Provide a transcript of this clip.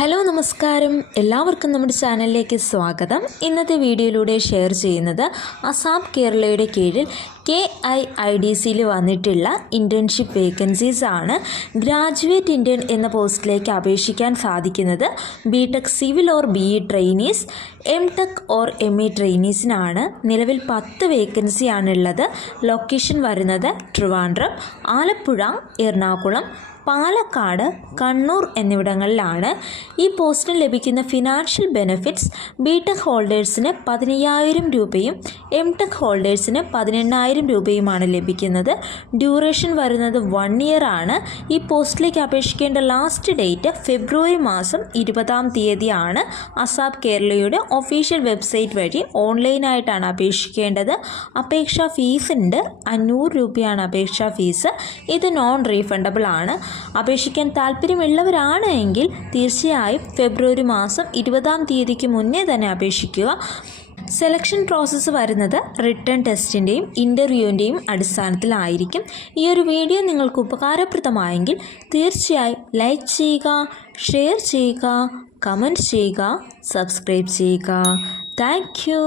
Hello നമസ്കാരം, എല്ലാവർക്കും നമ്മുടെ ചാനലിലേക്ക് സ്വാഗതം. ഇന്നത്തെ വീഡിയോയിലൂടെ ഷെയർ ചെയ്യുന്നത് അസാം കേരളയുടെ കീഴിൽ KIIDCയിൽ വന്നിട്ടുള്ള ഇൻറ്റേൺഷിപ്പ് വേക്കൻസീസ് ആണ്. ഗ്രാജുവേറ്റ് ഇൻറ്റേൺ എന്ന പോസ്റ്റിലേക്ക് അപേക്ഷിക്കാൻ സാധിക്കുന്നത് BTech civil or BE trainees, MTech or ME ട്രെയിനീസിനാണ്. നിലവിൽ 10 വേക്കൻസിയാണുള്ളത്. ലൊക്കേഷൻ വരുന്നത് ട്രിവാൻഡ്രം, ആലപ്പുഴ, എറണാകുളം, പാലക്കാട്, കണ്ണൂർ എന്നിവിടങ്ങളിലാണ്. ഈ പോസ്റ്റിന് ലഭിക്കുന്ന ഫിനാൻഷ്യൽ ബെനിഫിറ്റ്സ് BTech ഹോൾഡേഴ്സിന് 15,000 രൂപയും MTech ഹോൾഡേഴ്സിന് 18,000 രൂപയുമാണ് ലഭിക്കുന്നത്. ഡ്യൂറേഷൻ വരുന്നത് 1 ഇയർ ആണ്. ഈ പോസ്റ്റിലേക്ക് അപേക്ഷിക്കേണ്ട ലാസ്റ്റ് ഡേറ്റ് ഫെബ്രുവരി മാസം 20-ാം തീയതിയാണ്. അസാം കേരളയുടെ ഒഫീഷ്യൽ വെബ്സൈറ്റ് വഴി ഓൺലൈനായിട്ടാണ് അപേക്ഷിക്കേണ്ടത്. അപേക്ഷാ ഫീസ് ഉണ്ട്, 500 രൂപയാണ് അപേക്ഷാ ഫീസ്. ഇത് നോൺ റീഫണ്ടബിൾ ആണ്. അപേക്ഷിക്കാൻ താല്പര്യമുള്ളവരാണ് എങ്കിൽ തീർച്ചയായും ഫെബ്രുവരി മാസം 20-ാം തീയതിക്ക് മുന്നേ തന്നെ അപേക്ഷിക്കുക. സെലക്ഷൻ പ്രോസസ്സ് വരുന്നത് റിട്ടേൺ ടെസ്റ്റിൻ്റെയും ഇൻ്റർവ്യൂവിൻ്റെയും അടിസ്ഥാനത്തിലായിരിക്കും. ഈ ഒരു വീഡിയോ നിങ്ങൾക്ക് ഉപകാരപ്രദമായെങ്കിൽ തീർച്ചയായും ലൈക്ക് ചെയ്യുക, ഷെയർ ചെയ്യുക, കമൻറ്റ് ചെയ്യുക, സബ്സ്ക്രൈബ് ചെയ്യുക. Thank you.